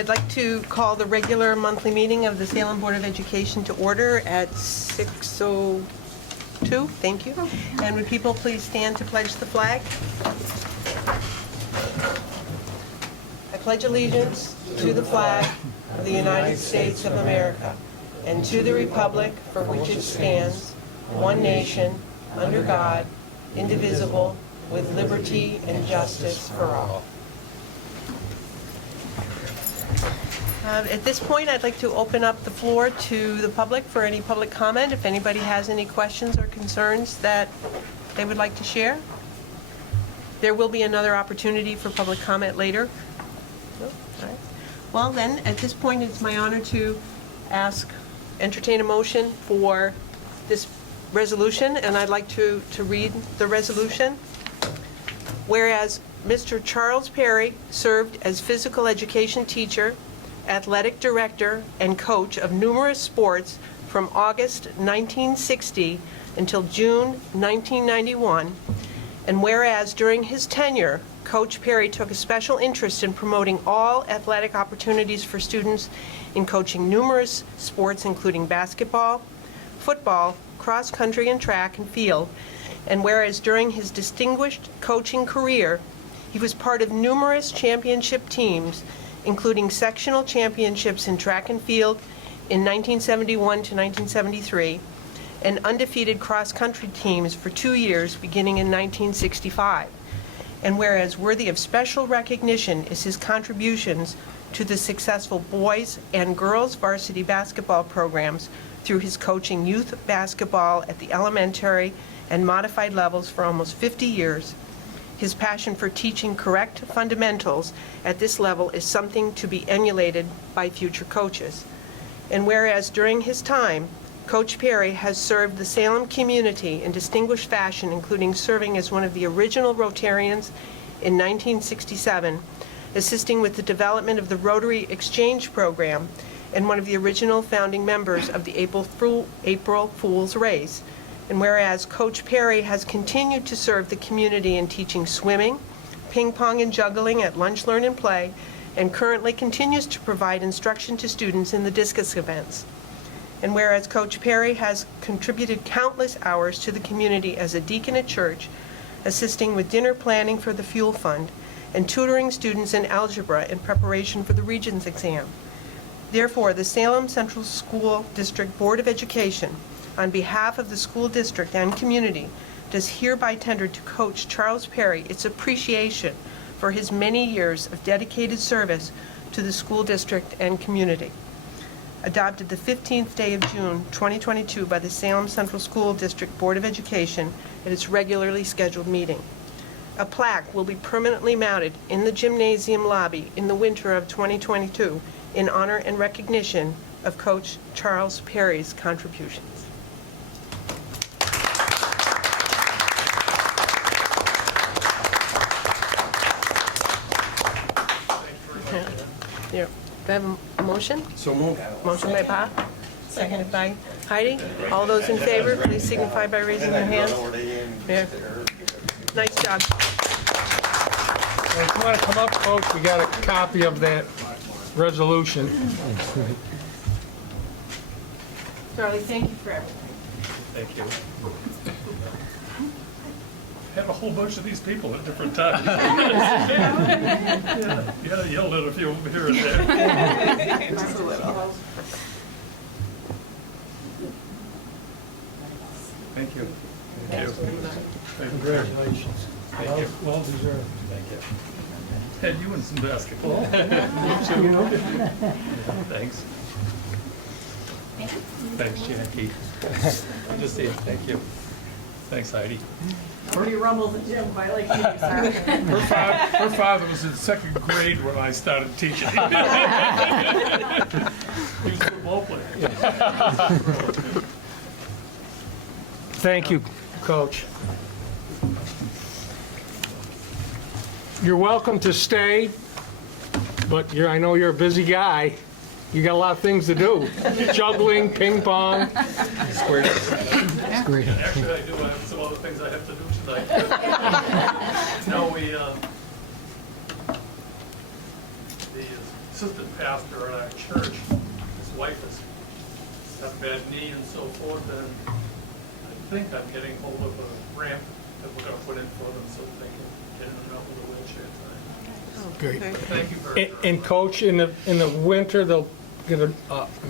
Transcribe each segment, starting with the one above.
I'd like to call the regular monthly meeting of the Salem Board of Education to order at 6:02. Thank you. And would people please stand to pledge the flag? I pledge allegiance to the flag of the United States of America and to the republic for which it stands, one nation, under God, indivisible, with liberty and justice for all. At this point, I'd like to open up the floor to the public for any public comment, if anybody has any questions or concerns that they would like to share. There will be another opportunity for public comment later. No? All right. Well then, at this point, it's my honor to entertain a motion for this resolution, and I'd like to read the resolution. Whereas Mr. Charles Perry served as physical education teacher, athletic director, and coach of numerous sports from August 1960 until June 1991, and whereas during his tenure, Coach Perry took a special interest in promoting all athletic opportunities for students in coaching numerous sports including basketball, football, cross country and track and field, and whereas during his distinguished coaching career, he was part of numerous championship teams, including sectional championships in track and field in 1971 to 1973, and undefeated cross-country teams for 2 years beginning in 1965. And whereas worthy of special recognition is his contributions to the successful boys and girls varsity basketball programs through his coaching youth basketball at the elementary and modified levels for almost 50 years, his passion for teaching correct fundamentals at this level is something to be emulated by future coaches. And whereas during his time, Coach Perry has served the Salem community in distinguished fashion, including serving as one of the original Rotarians in 1967, assisting with the development of the Rotary Exchange Program, and one of the original founding members of the April Fool's Race. And whereas Coach Perry has continued to serve the community in teaching swimming, ping pong, and juggling at Lunch, Learn, and Play, and currently continues to provide instruction to students in the discus events. And whereas Coach Perry has contributed countless hours to the community as a deacon at church, assisting with dinner planning for the Fuel Fund, and tutoring students in algebra in preparation for the Regents exam. Therefore, the Salem Central School District Board of Education, on behalf of the school district and community, does hereby tender to Coach Charles Perry its appreciation for his many years of dedicated service to the school district and community. Adopted the 15th day of June 2022 by the Salem Central School District Board of Education at its regularly scheduled meeting. A plaque will be permanently mounted in the gymnasium lobby in the winter of 2022 in honor and recognition of Coach Charles Perry's contributions. Yeah. Do I have a motion? So moved. Motion by Bob, seconded by Heidi. All those in favor, please signify by raising their hands. Yeah. Nice job. If you want to come up, Coach, we got a copy of that resolution. Charlie, thank you for everything. Thank you. Have a whole bunch of these people at different times. Yeah, yelled at a few over here and there. Thank you. Thank you. Congratulations. Thank you. Well deserved. Thank you. Had you in some basketball. Thanks. Thanks, Jackie. Good to see you. Thank you. Thanks, Heidi. You rumble the gym quite like you do, sir. Her father was in second grade when I started teaching. He was a football player. Thank you, Coach. You're welcome to stay, but I know you're a busy guy. You got a lot of things to do. Juggling, ping pong. Actually, I do have some other things I have to do tonight. No, the assistant pastor at our church. His wife has had a bad knee and so forth, and I think I'm getting hold of a ramp that we're gonna put in for them so that they can get in and out with a wheelchair tonight. Great. Okay. Thank you very much. And Coach, in the winter, they'll get a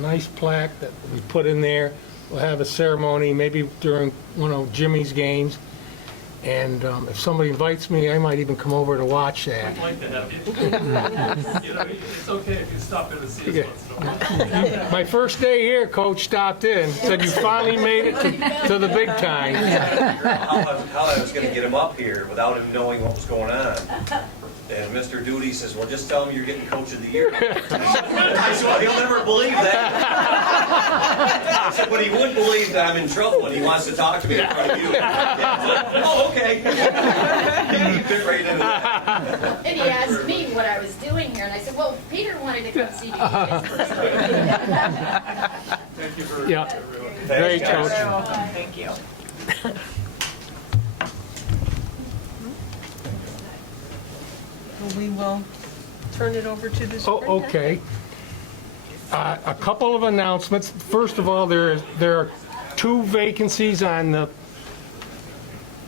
nice plaque that we put in there. We'll have a ceremony, maybe during one of Jimmy's games. And if somebody invites me, I might even come over to watch that. I'd like to have you. You know, it's okay if you stop in and see us once in a while. My first day here, Coach stopped in, said you finally made it to the big time. How I was going to get him up here without him knowing what was going on. And Mr. Duty says, well, just tell him you're getting Coach of the Year. I said, well, he'll never believe that. I said, but he would believe that I'm in trouble and he wants to talk to me in front of you. Oh, okay. He fit right into that. And he asked me what I was doing here, and I said, well, Peter wanted to come see me. Thank you very Yeah. much, everyone. Great, Thanks, guys. Coach. Thank you. We will turn it over to the Oh, superintendent. okay. A couple of announcements. First of all, there are 2 vacancies on the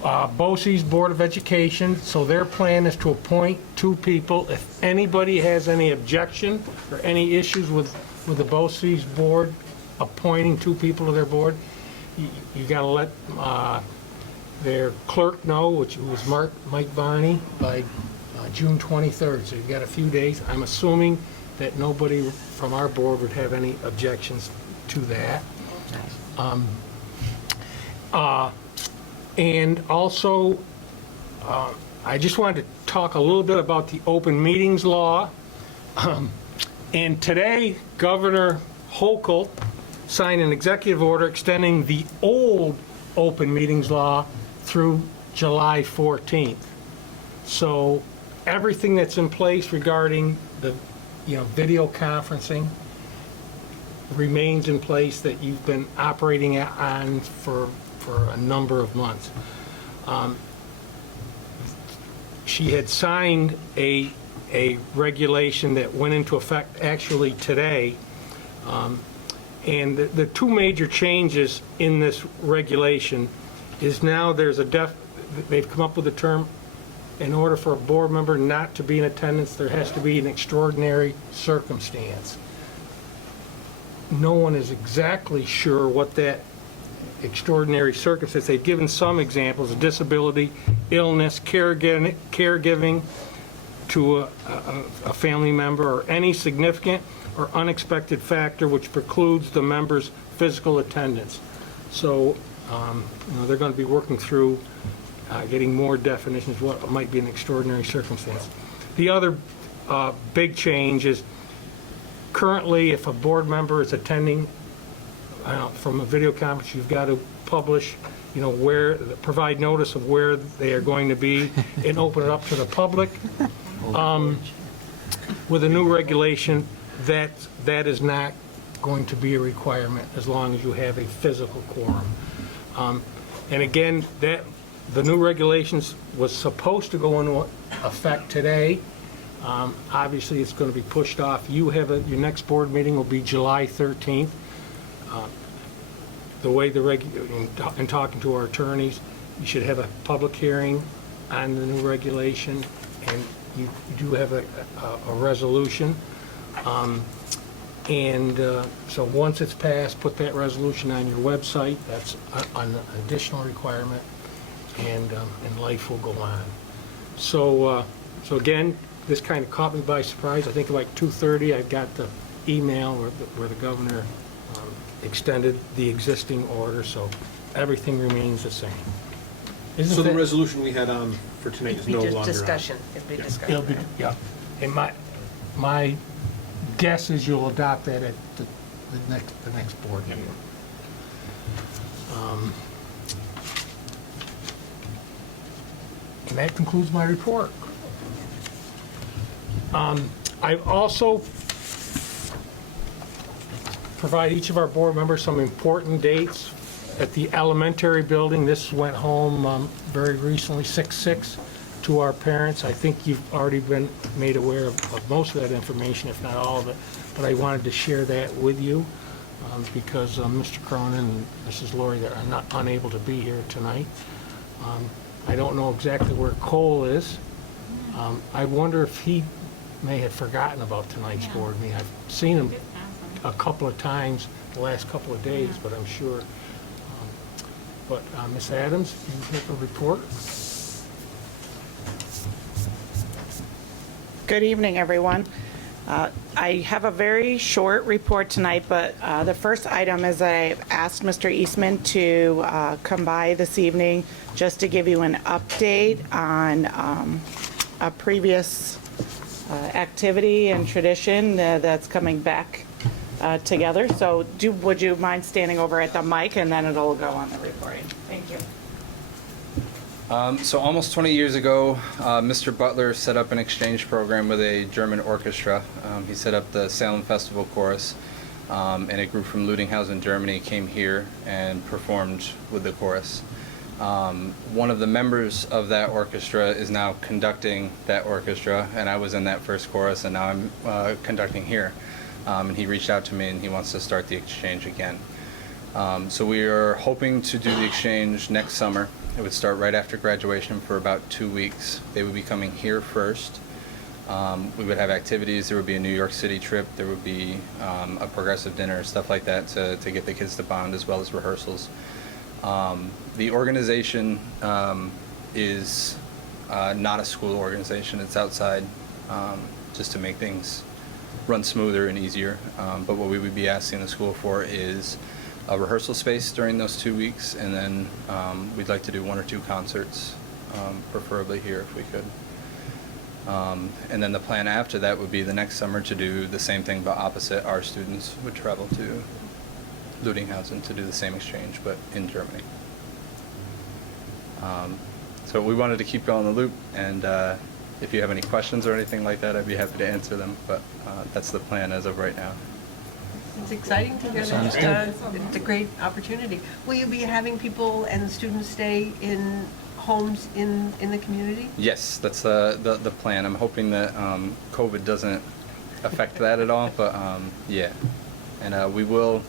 BOCES Board of Education, so their plan is to appoint 2 people. If anybody has any objection or any issues with the BOCES Board appointing 2 people to their board, you got to let their clerk know, which was Mike Varney, by June 23rd, so you've got a few days. I'm assuming that nobody from our board would have any objections to that. And also, I just wanted to talk a little bit about the open meetings law. And today, Governor Hochul signed an executive order extending the old open meetings law through July 14th. So everything that's in place regarding the, video conferencing remains in place that you've been operating on for a number of months. She had signed a regulation that went into effect actually today. And the 2 major changes in this regulation is now they've come up with the term, in order for a board member not to be in attendance, there has to be an extraordinary circumstance. No one is exactly sure what that extraordinary circumstance. They've given some examples of disability, illness, caregiving to a family member, or any significant or unexpected factor which precludes the member's physical attendance. So, they're going to be working through getting more definitions of what might be an extraordinary circumstance. The other big change is currently if a board member is attending from a video conference, you've got to publish, provide notice of where they are going to be and open it up to the public. With a new regulation, that is not going to be a requirement as long as you have a physical quorum. And again, the new regulations was supposed to go into effect today. Obviously, it's going to be pushed off. Your next board meeting will be July 13th. The way in talking to our attorneys, you should have a public hearing on the new regulation, and you do have a resolution. So once it's passed, put that resolution on your website. That's an additional requirement, and life will go on. So again, this kind of caught me by surprise. I think like 2:30, I got the email where the governor extended the existing order, so everything remains the same. So the resolution we had on for tonight is no longer on? Discussion. It'll be discussion. It'll be, yeah. And my guess is you'll adopt that at the next board meeting. And that concludes my report. I've also provided each of our board members some important dates. At the elementary building, this went home very recently, 6/6. to our parents. I think you've already been made aware of most of that information, if not all of it, but I wanted to share that with you because Mr. Cronin and Mrs. Laurie are not unable to be here tonight. I don't know exactly where Cole is. I wonder if he may have forgotten about tonight's board meeting. I've seen him a couple of times the last couple of days, but I'm sure. But Ms. Adams, you have a report? Good evening, everyone. I have a very short report tonight, but the first item is I've asked Mr. Eastman to come by this evening just to give you an update on a previous activity and tradition that's coming back together. So would you mind standing over at the mic, and then it'll go on the recording. Thank you. So almost 20 years ago, Mr. Butler set up an exchange program with a German orchestra. He set up the Salem Festival Chorus, and a group from Ludinghausen, Germany came here and performed with the chorus. One of the members of that orchestra is now conducting that orchestra, and I was in that first chorus, and now I'm conducting here. And he reached out to me, and he wants to start the exchange again. So we are hoping to do the exchange next summer. It would start right after graduation for about 2 weeks. They would be coming here first. We would have activities. There would be a New York City trip. There would be a progressive dinner, stuff like that to get the kids to bond, as well as rehearsals. The organization is not a school organization. It's outside just to make things run smoother and easier. But what we would be asking the school for is a rehearsal space during those 2 weeks, and then we'd like to do 1 or 2 concerts, preferably here if we could. And then the plan after that would be the next summer to do the same thing, but opposite. Our students would travel to Ludinghausen to do the same exchange, but in Germany. So we wanted to keep you on the loop, and if you have any questions or anything like that, I'd be happy to answer them, but that's the plan as of right now. It's exciting to hear that. It's a great opportunity. Will you be having people and students stay in homes in the community? Yes, that's the plan. I'm hoping that COVID doesn't affect that at all, but yeah. And we will,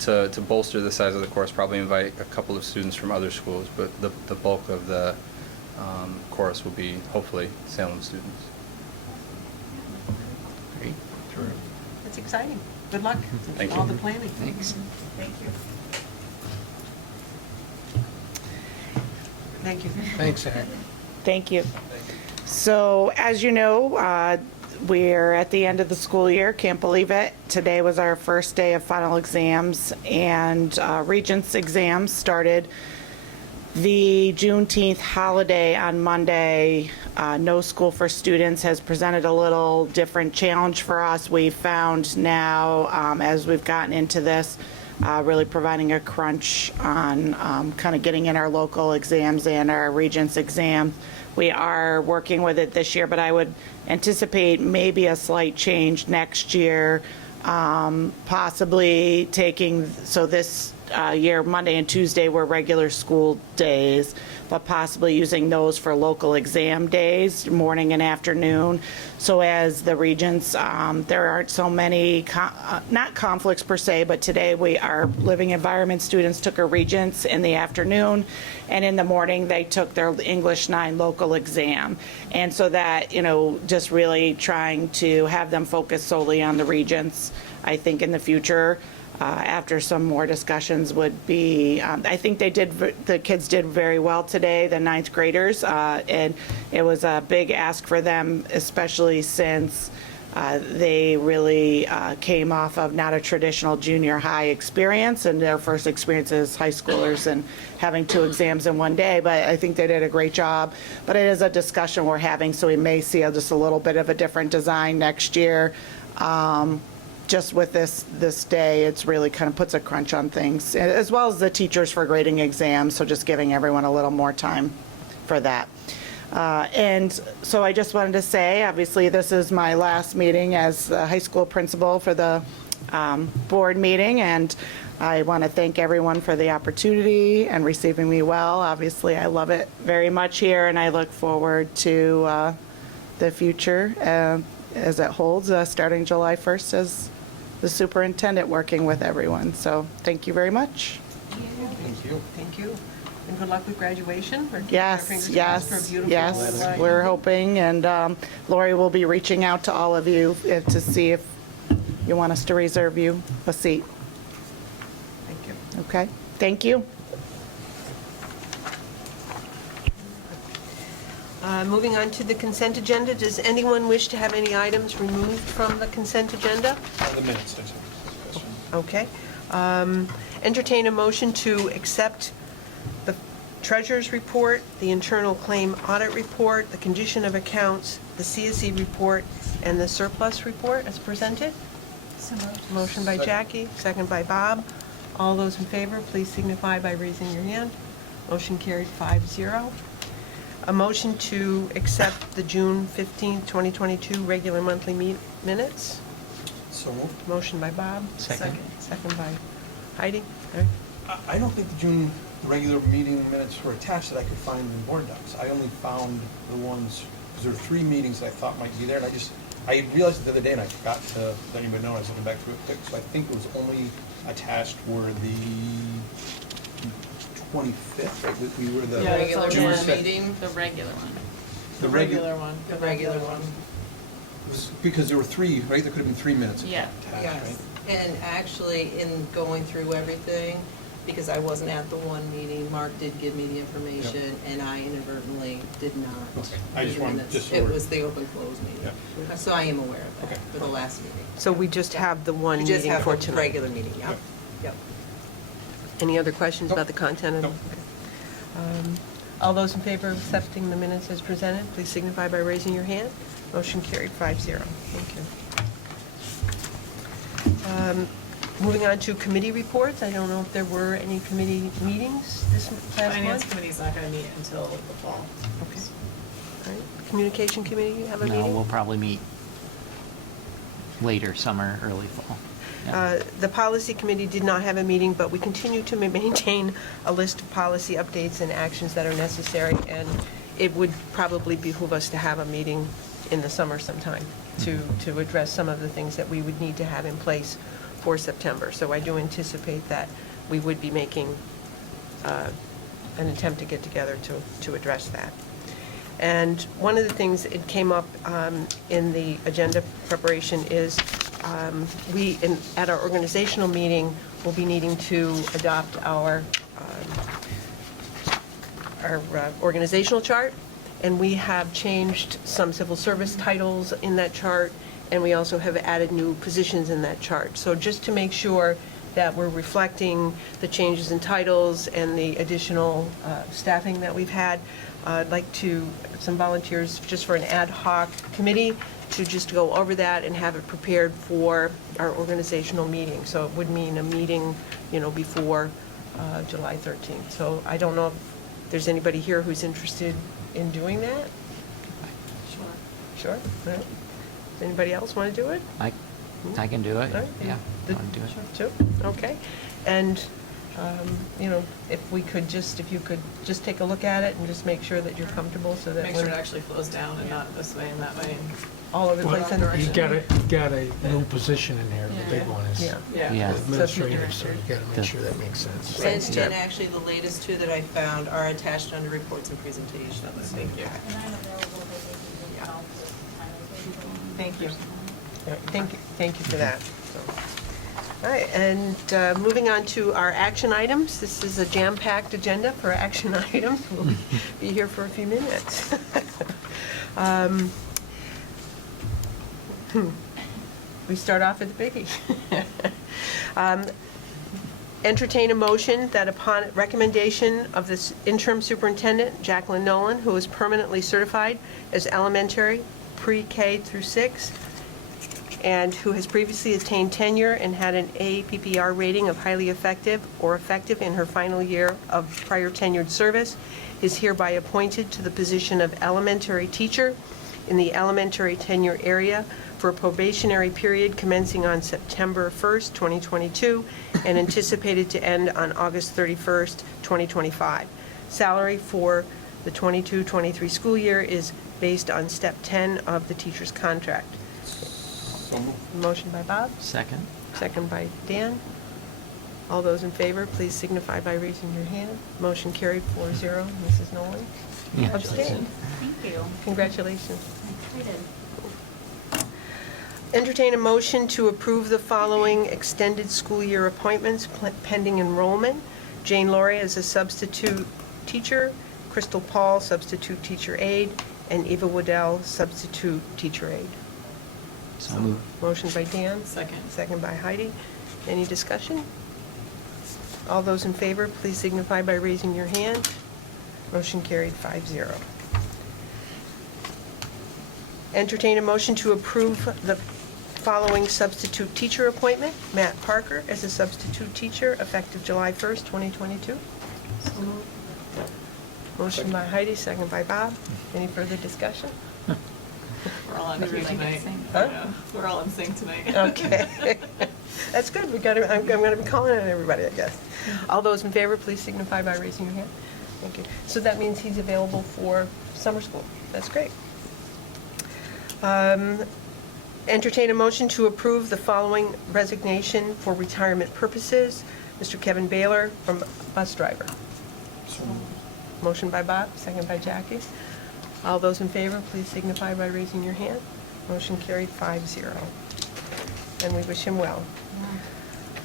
to bolster the size of the course, probably invite a couple of students from other schools, but the bulk of the course will be, hopefully, Salem students. Great. Terrific. It's exciting. Good luck. Thank All you. the planning. Thanks. Thank you. Thank you. Thanks, Zach. Thank you. So, as you know, we're at the end of the school year. Can't believe it. Today was our first day of final exams, and Regents exams started. The Juneteenth holiday on Monday, no school for students, has presented a little different challenge for us. We found now, as we've gotten into this, really providing a crunch on kind of getting in our local exams and our Regents exam. We are working with it this year, but I would anticipate maybe a slight change next year, possibly taking, so this year, Monday and Tuesday were regular school days, but possibly using those for local exam days, morning and afternoon. So as the Regents, there aren't so many, not conflicts per se, but today our living environment students took a Regents in the afternoon, and in the morning they took their English 9 local exam. And so that, just really trying to have them focus solely on the Regents, I think in the future, after some more discussions would be, I think the kids did very well today, the 9th graders, and it was a big ask for them, especially since they really came off of not a traditional junior high experience, and their first experience as high schoolers and having 2 exams in one day, but I think they did a great job. But it is a discussion we're having, so we may see just a little bit of a different design next year. Just with this day, it's really kind of puts a crunch on things, as well as the teachers for grading exams, so just giving everyone a little more time for that. And so I just wanted to say, obviously, this is my last meeting as the high school principal for the board meeting, and I want to thank everyone for the opportunity and receiving me well. Obviously, I love it very much here, and I look forward to the future as it holds, starting July 1st as the superintendent, working with everyone. So thank you very much. Thank you. Thank you. And good luck with graduation. We're keeping our Yes, fingers crossed yes, for a beautiful, yes, we're hoping, and Lori will be reaching out to all of you to see if you want us to reserve you a seat. Thank you. Okay, thank you. Moving on to the consent agenda, does anyone wish to have any items removed from the consent agenda? The minutes, I just have a question. Okay. Entertain a motion to accept the treasurer's report, the internal claim audit report, the condition of accounts, the CSE report, and the surplus report as presented. Motion by Jackie, second by Bob. All those in favor, please signify by raising your hand. Motion carried 5-0. A motion to accept the June 15th, 2022 regular monthly minutes. So moved. Motion by Bob. Second. Second by Heidi. All right. I don't think the June regular meeting minutes were attached that I could find in the board docs. I only found the ones, because there were 3 meetings that I thought might be there, and I realized it the other day, and I forgot to let anybody know. I was looking back through it quick, so I think it was only attached were the 25th, right? We were the Yeah, it's June like June one 5th. meeting. The regular one. The regular one. The regular one. was because there were 3, right? There could have been 3 minutes Yeah. attached, Yes, right? and actually, in going through everything, because I wasn't at the one meeting, Mark did give me the information, and I inadvertently did not. Okay. I just do the wanted- minutes. just so It we're- was the open close meeting. So I am aware of Okay. that for the last meeting. So we just have the one We just meeting have for the tonight. regular meeting, yep, yep. Any other questions about the content? of Nope. Okay. All those in favor of accepting the minutes as presented, please signify by raising your hand. Motion carried 5-0. Thank you. Moving on to committee reports. I don't know if there were any committee meetings this past Finance month? committee's not gonna meet until the fall. Okay. All right. Communication committee, you have a meeting? No, we'll probably meet later summer, early fall. Yeah. The policy committee did not have a meeting, but we continue to maintain a list of policy updates and actions that are necessary, and it would probably behoove us to have a meeting in the summer sometime to address some of the things that we would need to have in place for September. So I do anticipate that we would be making an attempt to get together to address that. And one of the things that came up in the agenda preparation is at our organizational meeting, we'll be needing to adopt our organizational chart, and we have changed some civil service titles in that chart, and we also have added new positions in that chart. So just to make sure that we're reflecting the changes in titles and the additional staffing that we've had, I'd like some volunteers just for an ad hoc committee to just go over that and have it prepared for our organizational meeting. So it would mean a meeting, before July 13th. So I don't know if there's anybody here who's interested in doing that? Sure. All right. Does anybody else want to do it? I can do it, All right. yeah, I want to do it. Sure. Okay. And, if you could just take a look at it and just make sure that you're comfortable so that Make sure it actually flows down and not this way and that way. all over the place. You've got a new position in there, the big one is Yeah. Yeah. administrative, so you got to make sure that makes sense. And actually, the latest 2 that I found are attached under reports and presentations. Thank you. Thank you. All right, Thank you for that. So, all right, and moving on to our action items. This is a jam-packed agenda for action items. We'll be here for a few minutes. We start off with the biggie. Entertain a motion that upon recommendation of this interim superintendent, Jacqueline Nolan, who is permanently certified as elementary, pre-K through 6, and who has previously attained tenure and had an A PPR rating of highly effective or effective in her final year of prior tenured service, is hereby appointed to the position of elementary teacher in the elementary tenure area for a probationary period commencing on September 1st, 2022, and anticipated to end on August 31st, 2025. Salary for the 22-23 school year is based on step 10 of the teacher's contract. So moved. Motion by Bob, Second? second by Dan. All those in favor, please signify by raising your hand. Motion carried 4-0. Mrs. Nolan? Yeah. Abstained. Thank you. Congratulations. I'm excited. Entertain a motion to approve the following extended school year appointments pending enrollment. Jane Laurie as a substitute teacher, Crystal Paul, substitute teacher aide, and Eva Waddell, substitute teacher aide. So moved. Motion by Dan. Second. Second by Heidi. Any discussion? All those in favor, please signify by raising your hand. Motion carried 5-0. Entertain a motion to approve the following substitute teacher appointment. Matt Parker as a substitute teacher, effective July 1st, 2022. Motion by Heidi, second by Bob. Any further discussion? We're all on here tonight. Huh? Yeah, we're all in sync tonight. Okay. That's good. I'm going to be calling on everybody, I guess. All those in favor, please signify by raising your hand. Thank you. So that means he's available for summer school. That's great. Entertain a motion to approve the following resignation for retirement purposes. Mr. Kevin Baylor from bus driver. So moved. Motion by Bob, second by Jackie. All those in favor, please signify by raising your hand. Motion carried 5-0. And we wish him well.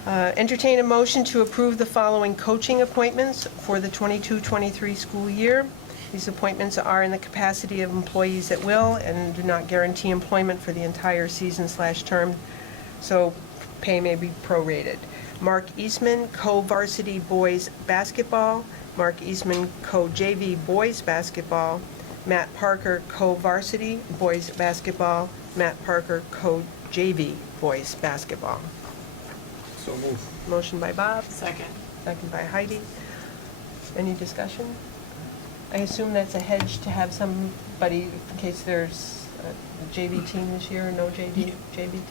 Entertain a motion to approve the following coaching appointments for the 22-23 school year. These appointments are in the capacity of employees at will and do not guarantee employment for the entire season/term, so pay may be prorated. Mark Eastman, co-varsity boys basketball. Mark Eastman, co-JV boys basketball. Matt Parker, co-varsity boys basketball. Matt Parker, co-JV boys basketball. So moved. Motion by Bob, Second. second by Heidi. Any discussion? I assume that's a hedge to have somebody, in case there's a JV team this year, or no JV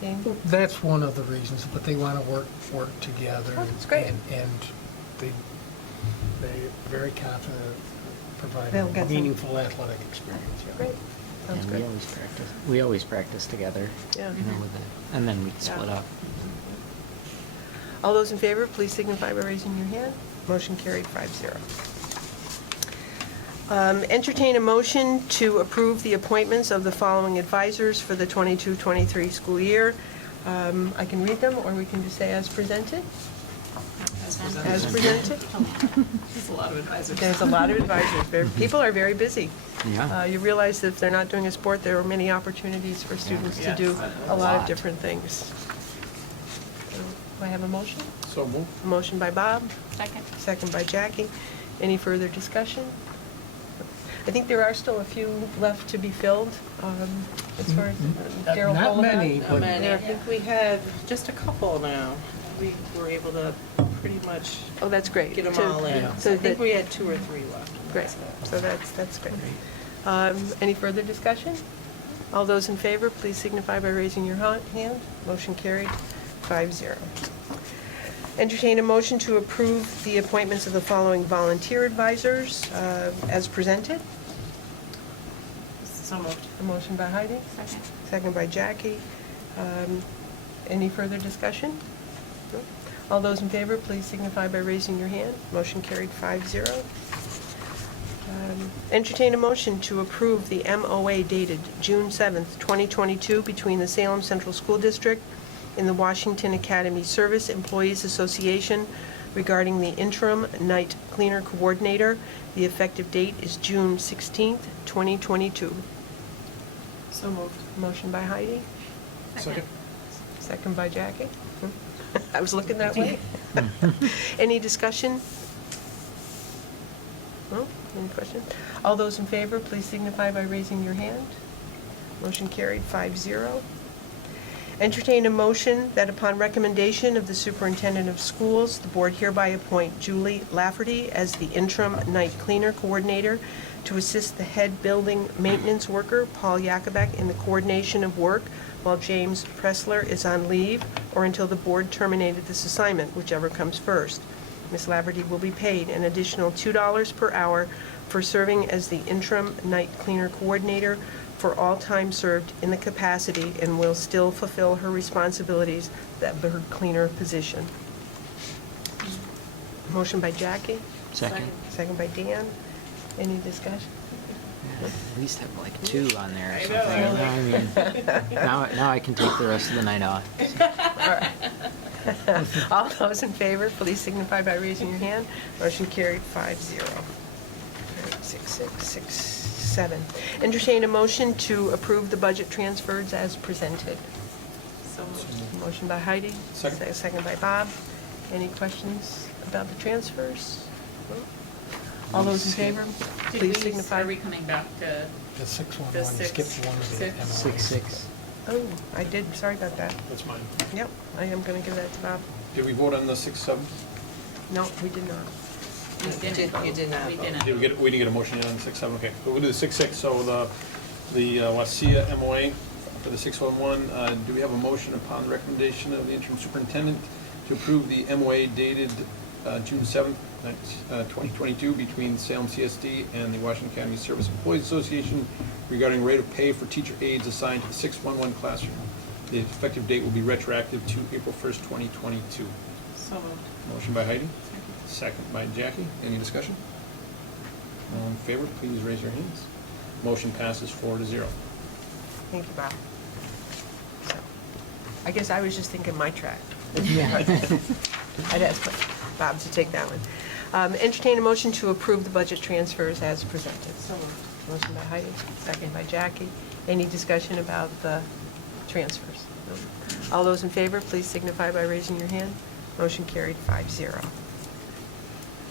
team? That's one of the reasons, but they want to work together. Oh, that's great. And they're very confident They'll providing get some- meaningful athletic experience. Yeah. Great, sounds And good. we always practice together. Yeah. You know, with the, and then we split Yeah. up. All those in favor, please signify by raising your hand. Motion carried 5-0. Entertain a motion to approve the appointments of the following advisors for the 22-23 school year. I can read them, or we can just say as presented. As presented. There's a lot of advisors. There's a lot of advisors. People are very busy. Yeah. You realize that if they're not doing a sport, there are many opportunities for students to Yes, do a lot of lot. different things. So, do I have a motion? So moved. A motion by Bob, Second. second by Jackie. Any further discussion? I think there are still a few left to be filled, as far as Daryl Not Holohan. many, Not but many. I think we have just a couple now. We were able to pretty much Oh, that's great. get them To- all in. so I think that- we had 2 or 3 left. Great, so that's great. Any further discussion? All those in favor, please signify by raising your hand. Motion carried, 5-0. Entertain a motion to approve the appointments of the following volunteer advisors as presented. So moved. A motion by Heidi, Second. second by Jackie. Any further discussion? No? All those in favor, please signify by raising your hand. Motion carried 5-0. Entertain a motion to approve the MOA dated June 7th, 2022, between the Salem Central School District and the Washington Academy Service Employees Association regarding the interim night cleaner coordinator. The effective date is June 16th, 2022. So moved. Motion by Heidi, Second. second by Jackie. I was looking that way. Any discussion? No? Any questions? All those in favor, please signify by raising your hand. Motion carried 5-0. Entertain a motion that upon recommendation of the superintendent of schools, the board hereby appoint Julie Lafferty as the interim night cleaner coordinator to assist the head building maintenance worker, Paul Yakubek, in the coordination of work while James Pressler is on leave, or until the board terminated this assignment, whichever comes first. Ms. Laverty will be paid an additional $2 per hour for serving as the interim night cleaner coordinator for all time served in the capacity, and will still fulfill her responsibilities of her cleaner position. Motion by Jackie, Second. second by Dan. Any discussion? At least have like 2 on there or I know, something. I You know, I mean, now I can take the rest of the night off. All those in favor, please signify by raising your hand. Motion carried 5-0. 7. Entertain a motion to approve the budget transfers as presented. So moved. Motion by Heidi. Second. Second by Bob. Any questions about the transfers? No? All those in favor, please signify. The 611, The skip six- one of the six- MOAs. 6-6. Oh, I did, sorry about that. That's mine. Yep, I am going to give that to Bob. Did we vote on the 6-7? No, we did not. You did not vote. We didn't get a motion in on 6-7, okay. But we'll do the 6-6, so the Wasia MOA for the 611, do we have a motion upon the recommendation of the interim superintendent to approve the MOA dated June 7th, 2022 between Salem CSD and the Washington County Service Employees Association regarding rate of pay for teacher aides assigned to the 611 classroom. The effective date will be retroactive to April 1st, 2022. So moved. Motion by Heidi, second by Jackie. Any discussion? All in favor, please raise your hands. Motion passes 4-0. Thank you, Bob. So, I guess I was just thinking my track. I'd ask Bob to take that one. Entertain a motion to approve the budget transfers as presented. So moved. Motion by Heidi, second by Jackie. Any discussion about the transfers? No? All those in favor, please signify by raising your hand. Motion carried 5-0.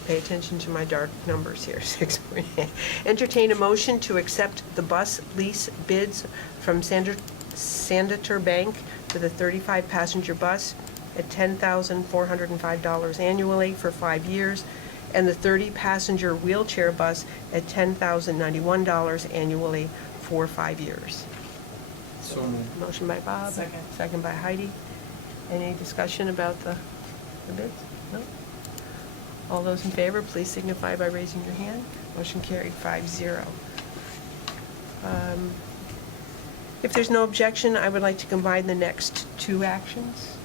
Pay attention to my dark numbers here. 6.8. Entertain a motion to accept the bus lease bids from Sanditor Bank for the 35-passenger bus at $10,405 annually for 5 years, and the 30-passenger wheelchair bus at $10,091 annually for 5 years. So moved. Motion by Bob. Second. Second by Heidi. Any discussion about the bids? No? All those in favor, please signify by raising your hand. Motion carried 5-0. If there's no objection, I would like to combine the next 2 actions.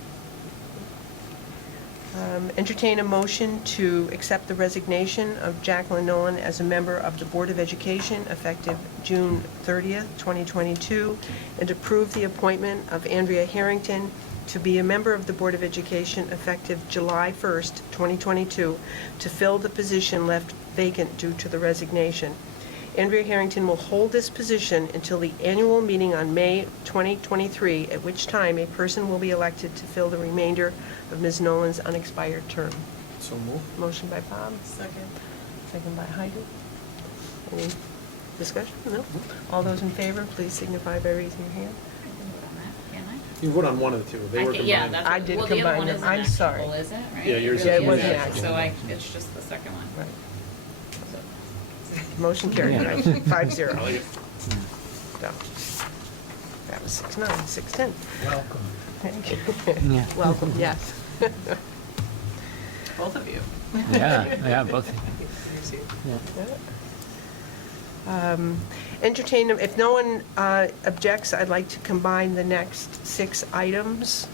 Entertain a motion to accept the resignation of Jacqueline Nolan as a member of the Board of Education effective June 30th, 2022, and approve the appointment of Andrea Harrington to be a member of the Board of Education effective July 1st, 2022, to fill the position left vacant due to the resignation. Andrea Harrington will hold this position until the annual meeting on May 2023, at which time a person will be elected to fill the remainder of Ms. Nolan's unexpired term. So moved. Motion by Bob, Second. second by Heidi. Any discussion? No? All those in favor, please signify by raising your hand. You vote on one of the two. They were combined. that's- I did combine them. I'm sorry. Is it, right? Yeah, yours is- Yeah, it was Yeah. an action. So it's just the second one. Right. Motion carried, Yeah. 5-0. I like it. So, that was 6-9, 6-10. Welcome. Thank you. Yeah. Welcome, yes. Both of you. Yeah, both. Entertain, if no one objects, I'd like to combine the next 6 items.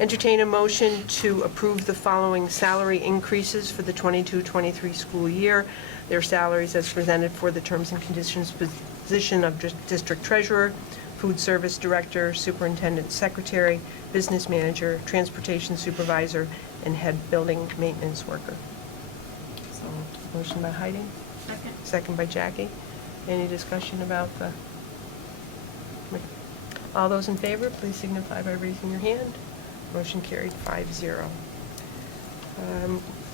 Entertain a motion to approve the following salary increases for the 22-23 school year. Their salaries as presented for the terms and conditions position of district treasurer, food service director, superintendent secretary, business manager, transportation supervisor, and head building maintenance worker. So, motion by Heidi, Second. second by Jackie. Any discussion about the? All those in favor, please signify by raising your hand. Motion carried 5-0.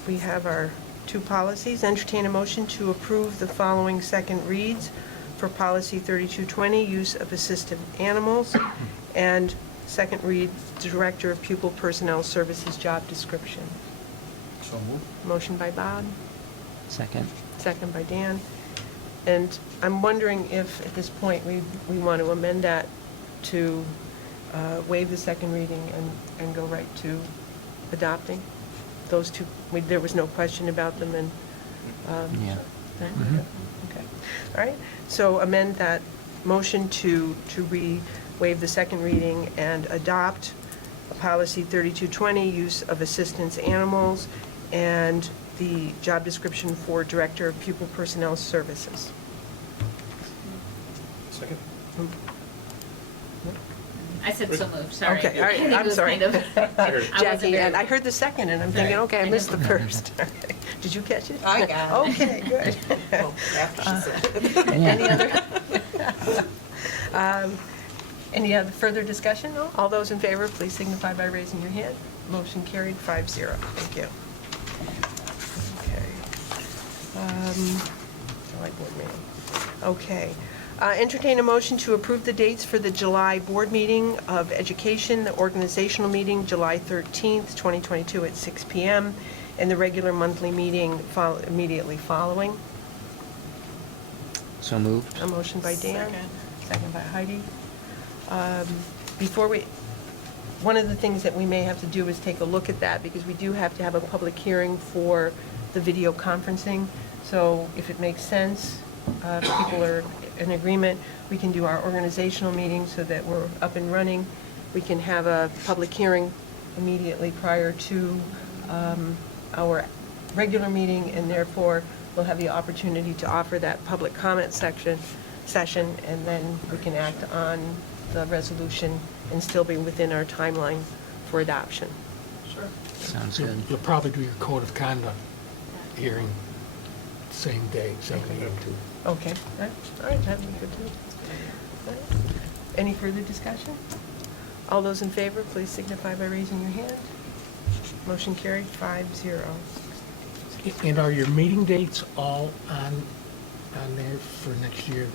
We have our 2 policies. Entertain a motion to approve the following second reads for policy 3220, use of assistive animals, and second read, Director of Pupil Personnel Services job description. So moved. Motion by Bob, Second. second by Dan. And I'm wondering if, at this point, we want to amend that to waive the second reading and go right to adopting those two. There was no question about them, and... Yeah. Okay, all right. So amend that motion to waive the second reading and adopt policy 3220, use of assistance animals, and the job description for Director of Pupil Personnel Services. Second? I said so moved, sorry. Okay, all right, It I'm was sorry. kind of- I wasn't Jackie, very- and I heard the second, and I'm thinking, Sorry, okay, I I missed the know. first. Okay. Did you catch it? I got it. Okay, good. Oh, after she said it. Any other? Any other further discussion? No? All those in favor, please signify by raising your hand. Motion carried 5-0. Thank you. Okay. July board meeting. Okay. Entertain a motion to approve the dates for the July board meeting of education, the organizational meeting, July 13th, 2022 at 6 p.m., and the regular monthly meeting immediately following. So moved. A motion by Dan. Second by Heidi. Before one of the things that we may have to do is take a look at that, because we do have to have a public hearing for the video conferencing. So if it makes sense, if people are in agreement, we can do our organizational meeting so that we're up and running. We can have a public hearing immediately prior to our regular meeting, and therefore we'll have the opportunity to offer that public comment session, and then we can act on the resolution and still be within our timeline for adoption. Sure. Sounds You'll good. you'll probably do your code of conduct hearing same day, 7 a.m. too. Okay, all right, that would be good too. All right. Any further discussion? All those in favor, please signify by raising your hand. Motion carried 5-0. And are your meeting dates all on there for next year?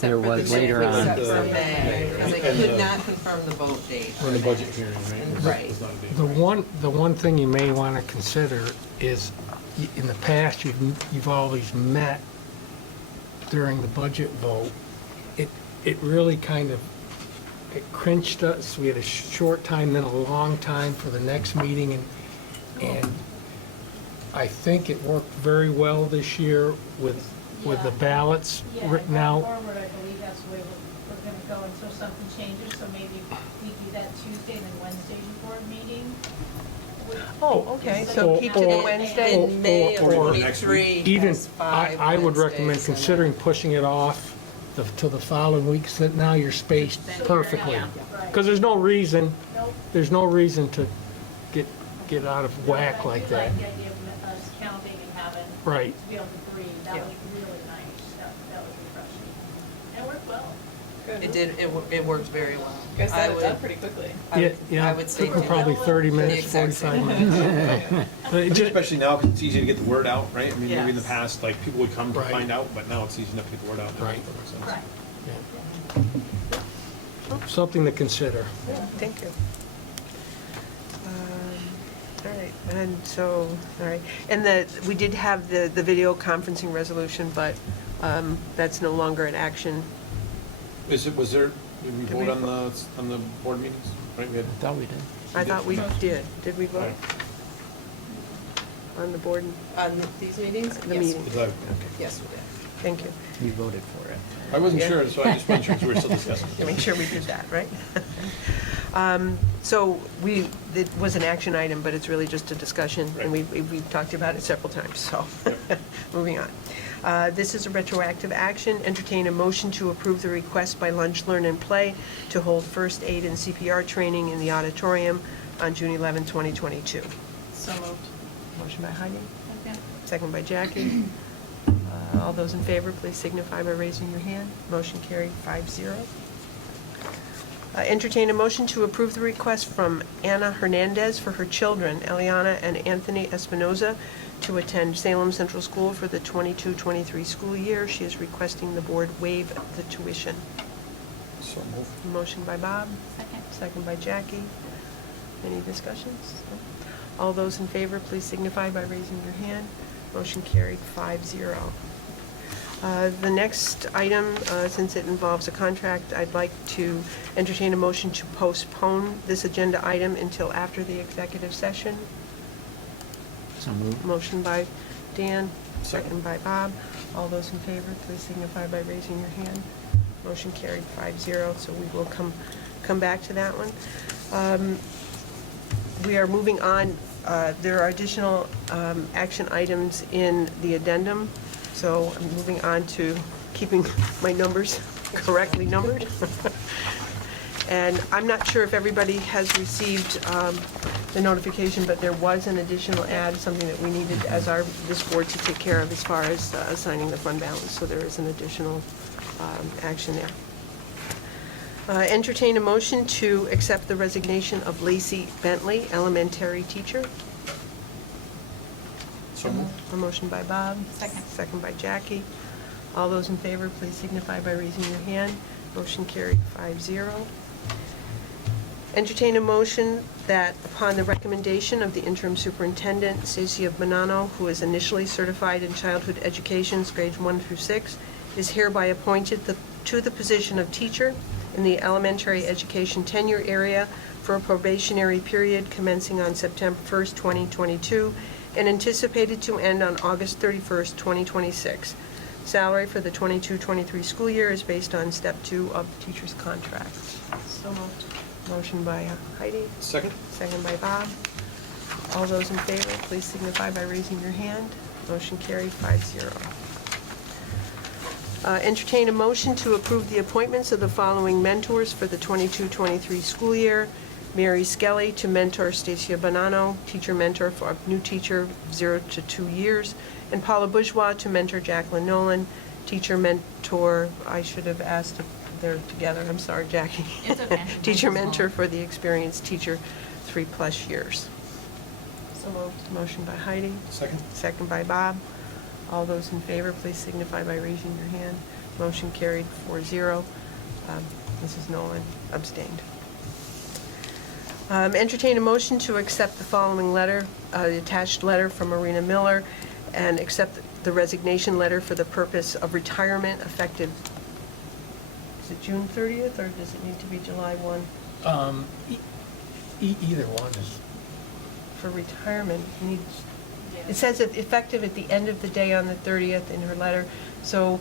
There was later on. Except for May, because I could not confirm the vote date. For the budget hearing, right? Right. It's not a date. The one thing you may want to consider is, in the past, you've always met during the budget vote. It really kind of, it crinched us. We had a short time, then a long time for the next meeting, and I think it worked very well this year with the ballots written out. Yeah, going forward, I believe that's the way we're gonna go until something changes, so maybe we do that Tuesday, then Wednesday before meeting. Oh, okay, so keep to the Or- Wednesday. In May of or- 23 Even, has 5 I would recommend Wednesdays in it. considering pushing it off till the following week, so that now you're spaced perfectly. Yeah. Because there's no reason Nope. to get out of whack like I that. do like the idea of us counting and having, Right. to be able to breathe, that Yeah. was really nice, that was refreshing. And it worked well. It did, it worked very well. Guys, I that was would- done pretty quickly. I would say Took them do probably that. 30 minutes, The exact 45 same. minutes. But it just- Especially now, 'cause it's easy to get the word out, right? I mean, maybe in the Yes. past, like, people would come to Right. find out, but now it's easy enough to get the word out. Right. That makes sense. Correct. Something to consider. Thank you. All right, and so, all right, and we did have the video conferencing resolution, but that's no longer an action. Was there, did we Did vote we- on the board meetings? Right, we had, I thought we did. I thought we did. Did we vote Right. on the board? On these meetings? The Yes. meeting. okay. Yes, we did. Thank you. You voted for it. I wasn't Yeah. sure, so I just wasn't sure, so we're still discussing. To make sure we did that, right? So it was an action item, but it's really just a discussion, and we've talked about it several times, so, moving on. This is a retroactive action. Entertain a motion to approve the request by Lunch, Learn, and Play to hold first aid and CPR training in the auditorium on June 11, 2022. So moved. Motion by Heidi, Okay. second by Jackie. All those in favor, please signify by raising your hand. Motion carried 5-0. Entertain a motion to approve the request from Anna Hernandez for her children, Eliana and Anthony Espinoza, to attend Salem Central School for the 22-23 school year. She is requesting the board waive the tuition. So moved. Motion by Bob, Second. second by Jackie. Any discussions? All those in favor, please signify by raising your hand. Motion carried 5-0. The next item, since it involves a contract, I'd like to entertain a motion to postpone this agenda item until after the executive session. So moved. Motion by Dan, second by Bob. All those in favor, please signify by raising your hand. Motion carried 5-0, so we will come back to that one. We are moving on. There are additional action items in the addendum, so I'm moving on to keeping my numbers correctly numbered. And I'm not sure if everybody has received the notification, but there was an additional add, something that we needed as this board to take care of as far as assigning the fund balance. So there is an additional action there. Entertain a motion to accept the resignation of Lacey Bentley, elementary teacher. So moved. A motion by Bob. Second. Second by Jackie. All those in favor, please signify by raising your hand. Motion carried 5-0. Entertain a motion that upon the recommendation of the interim superintendent, Stacia Bonanno, who is initially certified in childhood education, grades 1 through 6, is hereby appointed to the position of teacher in the elementary education tenure area for a probationary period commencing on September 1st, 2022, and anticipated to end on August 31st, 2026. Salary for the 22-23 school year is based on step 2 of the teacher's contract. So moved. Motion by Heidi, Second? second by Bob. All those in favor, please signify by raising your hand. Motion carried 5-0. Entertain a motion to approve the appointments of the following mentors for the 22-23 school year. Mary Skelly to mentor Stacia Bonanno, teacher mentor for a new teacher 0 to 2 years, and Paula Bourgeois to mentor Jacqueline Nolan, teacher mentor, I should have asked if they're together, I'm sorry, Jackie. It's okay. Teacher mentor for the experienced teacher 3+ years. So moved. Motion by Heidi, Second? second by Bob. All those in favor, please signify by raising your hand. Motion carried 4-0. Mrs. Nolan abstained. Entertain a motion to accept the following letter, the attached letter from Marina Miller, and accept the resignation letter for the purpose of retirement effective, is it June 30th, or does it need to be July 1? Either one is, For retirement, needs, it says that effective at the end of the day on the 30th in her letter. So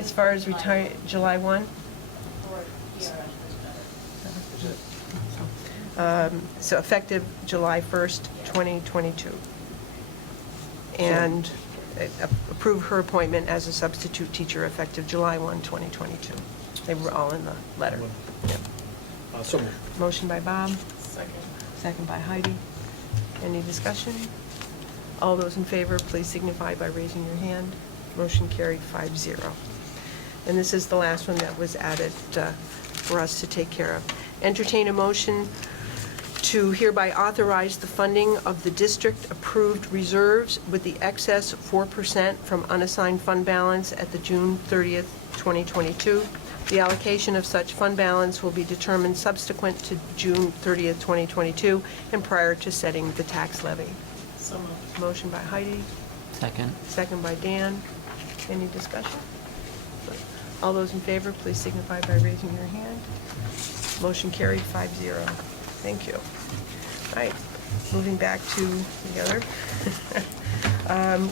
as far as retire, July 1? So effective July 1st, 2022. And approve her appointment as a substitute teacher effective July 1, 2022. They were all in the letter. Yep. So moved. Motion by Bob, Second. second by Heidi. Any discussion? All those in favor, please signify by raising your hand. Motion carried 5-0. And this is the last one that was added for us to take care of. Entertain a motion to hereby authorize the funding of the district-approved reserves with the excess 4% from unassigned fund balance at the June 30th, 2022. The allocation of such fund balance will be determined subsequent to June 30th, 2022, and prior to setting the tax levy. So moved. Motion by Heidi, Second. second by Dan. Any discussion? All those in favor, please signify by raising your hand. Motion carried 5-0. Thank you. All right, moving back to the other.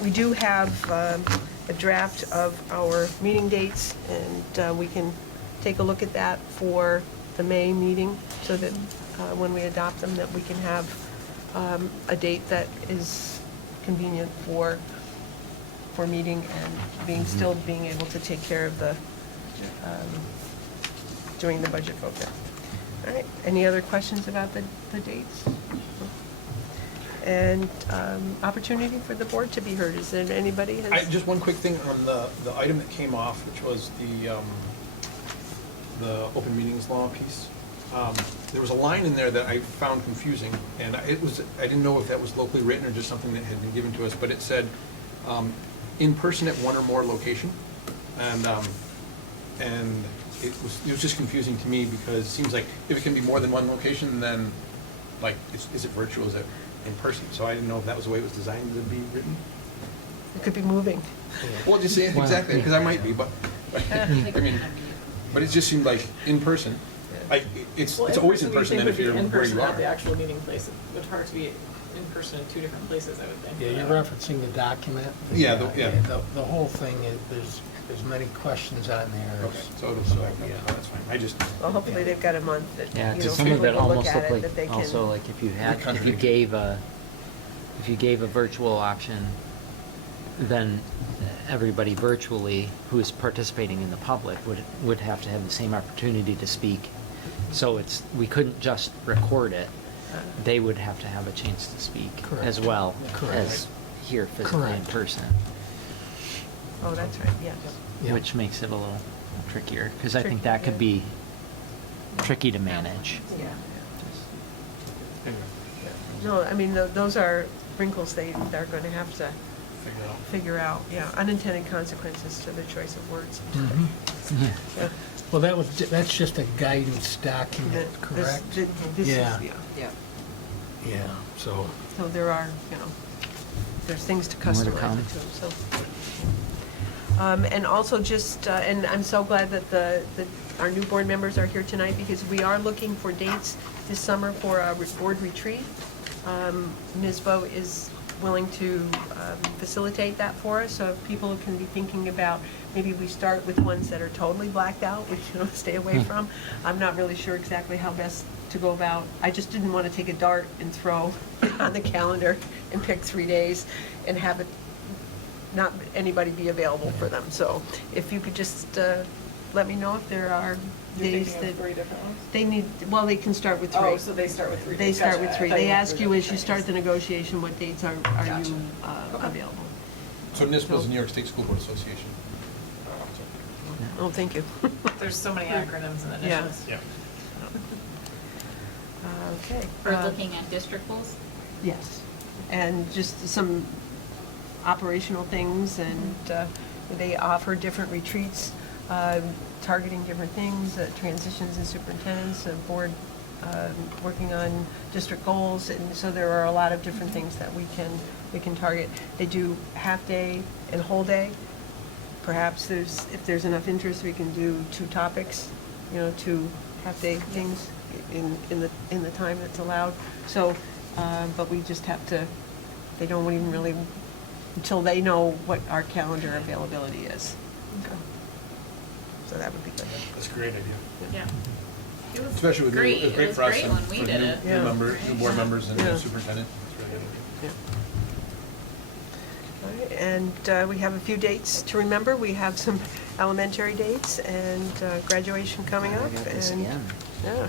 We do have a draft of our meeting dates, and we can take a look at that for the May meeting, so that when we adopt them, that we can have a date that is convenient for meeting and still being able to take care of the, doing the budget vote there. All right, any other questions about the dates? And opportunity for the board to be heard. Is there anybody? Just one quick thing on the item that came off, which was the open meetings law piece. There was a line in there that I found confusing, and I didn't know if that was locally written or just something that had been given to us, but it said, in person at one or more location. And it was just confusing to me, because it seems like if it can be more than one location, then, like, is it virtual, is it in person? So I didn't know if that was the way it was designed to be written. It could be moving. Well, just say exactly, because I might be, but, I mean, but it just seemed like in person. It's always in person than if you're where you At the are. actual meeting place, it would hard to be in person in two different places, I would think. Yeah, you're referencing the document. Yeah, The whole thing, there's many questions on there. Okay, so it'll come back up. Yeah. That's fine. I just, Well, hopefully they've got a month that, Yeah, you know, because some of people it will look almost at looked it, that they like, can. also like if you contradict. gave a virtual option, then everybody virtually who is participating in the public would have to have the same opportunity to speak. So we couldn't just record it. They would have to have a chance to speak as Correct. well Correct. as here physically in Correct. person, Oh, that's right, yes. Yeah. which makes it a little trickier, because I think Tricky, that could yeah. be tricky to manage. Yeah. No, I mean, those are wrinkles they're going to have to figure out, yeah, unintended consequences to their choice of words. Mhm. Yeah. Well, that's just a guidance document, That- correct? This is, Yeah. Yeah. Yeah, so, So there are, you know, there's things to More to customize come. it to, so. And also just, and I'm so glad that our new board members are here tonight, because we are looking for dates this summer for a board retreat. Ms. Bo is willing to facilitate that for us, so if people can be thinking about, maybe we start with ones that are totally blacked out, which, you know, stay away from. I'm not really sure exactly how best to go about. I just didn't want to take a dart and throw on the calendar and pick 3 days and have it, not anybody be available for them. So if you could just let me know if there are You're days thinking that of 3 different ones? they need, well, they can start with 3. Oh, so they start with 3. They start with Gotcha. 3. I thought They you ask meant you for as you different start the days. negotiation, what dates are Gotcha. you Okay. available? so NISBA is the New York State School Board Association. Oh, thank you. There's so many acronyms and Yeah. initials. Yeah. Okay. For looking at district goals? Yes, and just some operational things, and they offer different retreats, targeting different things, transitions in superintendents, a board working on district goals, and so there are a lot of different things that we can target. They do half-day and whole-day. Perhaps if there's enough interest, we can do 2 topics, you know, 2 half-day things in the time that's allowed. So, but we just have to, they don't even really, until they know what our calendar availability is. So that would be good. That's a great idea. Yeah. It was Especially with, great. it was It great was for us great and when we for did new, it. Yeah. new board members and Yeah. the superintendent. It's really good. All right, and we have a few dates to remember. We have some elementary dates and graduation coming I up. got this and again. Yeah,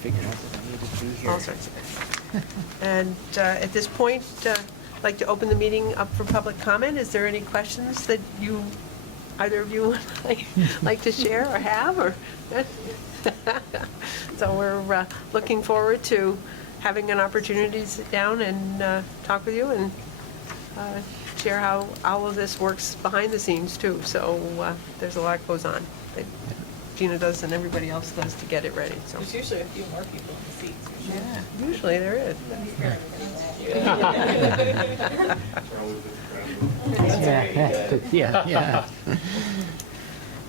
Figured out that I needed to be here. all sorts of things. And at this point, I'd like to open the meeting up for public comment. Is there any questions that either of you would like to share or have, or? So we're looking forward to having an opportunity to sit down and talk with you and share how all of this works behind the scenes too. So there's a lot goes on that Gina does and everybody else does to get it ready, so. There's usually a few more people in the seats. Yeah, usually there is. Yeah.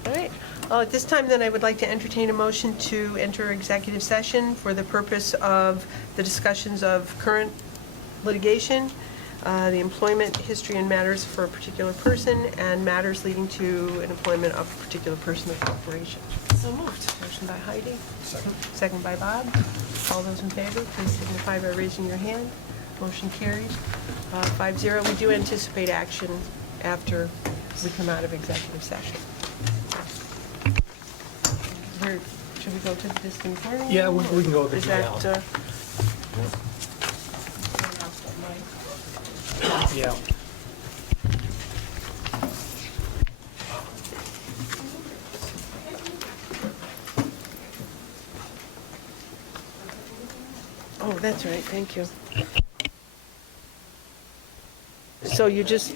All right. Well, at this time, then, I would like to entertain a motion to enter executive session for the purpose of the discussions of current litigation, the employment history and matters for a particular person, and matters leading to an employment of a particular person or corporation. So moved. Motion by Heidi. Second. Second by Bob. All those in favor, please signify by raising your hand. Motion carried. 5-0. We do anticipate action after we come out of executive session. Should we go to the distance learning? Yeah, we can go to the Is that, jail. Yeah. Oh, that's right, thank you. So you just,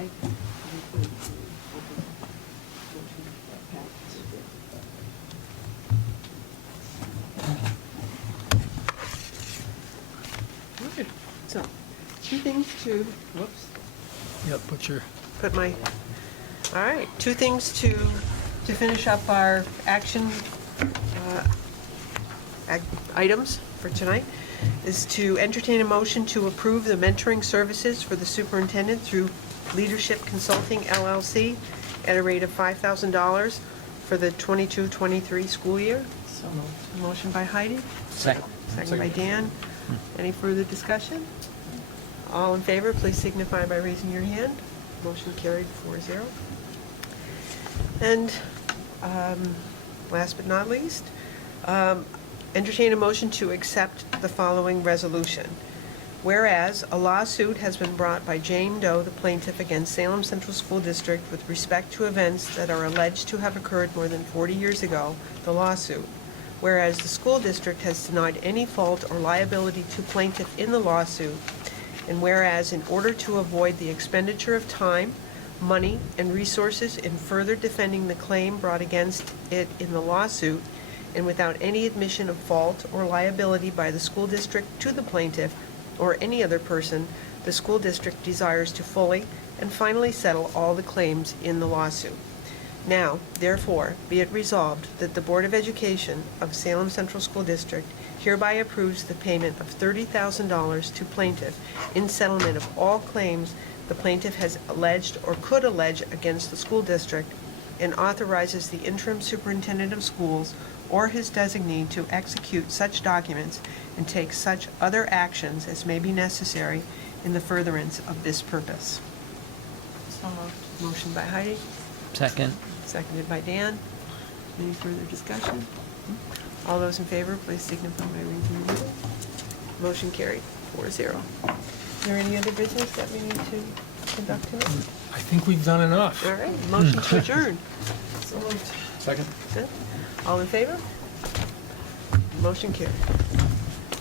Okay. Okay. So, two things to, whoops, Yep, put your, put my, all right, two things to finish up our action items for tonight is to entertain a motion to approve the mentoring services for the superintendent through Leadership Consulting LLC at a rate of $5,000 for the 22-23 school year. So moved. Motion by Heidi, Second. second by Dan. Any further discussion? All in favor, please signify by raising your hand. Motion carried 4-0. And last but not least, entertain a motion to accept the following resolution. Whereas a lawsuit has been brought by Jane Doe, the plaintiff, against Salem Central School District with respect to events that are alleged to have occurred more than 40 years ago, the lawsuit. Whereas the school district has denied any fault or liability to plaintiff in the lawsuit, and whereas in order to avoid the expenditure of time, money, and resources in further defending the claim brought against it in the lawsuit, and without any admission of fault or liability by the school district to the plaintiff or any other person, the school district desires to fully and finally settle all the claims in the lawsuit. Now, therefore, be it resolved that the Board of Education of Salem Central School District hereby approves the payment of $30,000 to plaintiff in settlement of all claims the plaintiff has alleged or could allege against the school district, and authorizes the interim superintendent of schools or his designee to execute such documents and take such other actions as may be necessary in the furtherance of this purpose. So moved. Motion by Heidi, Second. seconded by Dan. Any further discussion? All those in favor, please signify by raising your hand. Motion carried, 4-0. Is there any other business that we need to conduct tonight? I think we've done enough. All right, motion to adjourn. So moved. Second? Good. All in favor? Motion carried.